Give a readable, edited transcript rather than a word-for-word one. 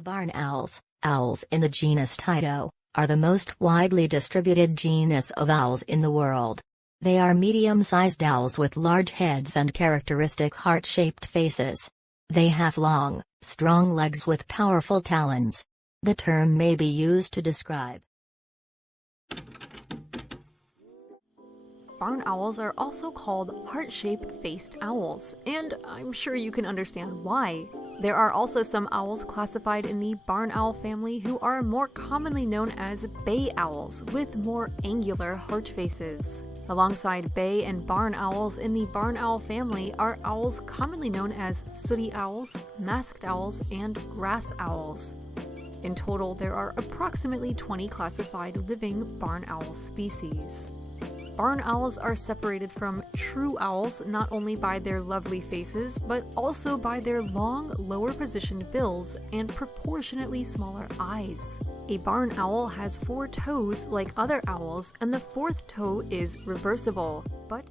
The barn owls, owls in the genus Tyto, are the most widely distributed genus of owls in the world. They are medium-sized owls with large heads and characteristic heart-shaped faces. They have long, strong legs with powerful talons. The term may be used to describe. Barn owls are also called heart-shaped faced owls, and I'm sure you can understand why. There are also some owls classified in the barn owl family who are more commonly known as bay owls, with more angular heart faces. Alongside bay and barn owls in the barn owl family are owls commonly known as sooty owls, masked owls, and grass owls. In total, there are approximately 20 classified living barn owl species. Barn owls are separated from true owls not only by their lovely faces, but also by their long, lower-positioned bills and proportionately smaller eyes. A barn owl has 4 toes like other owls, and the 4th toe is reversible, but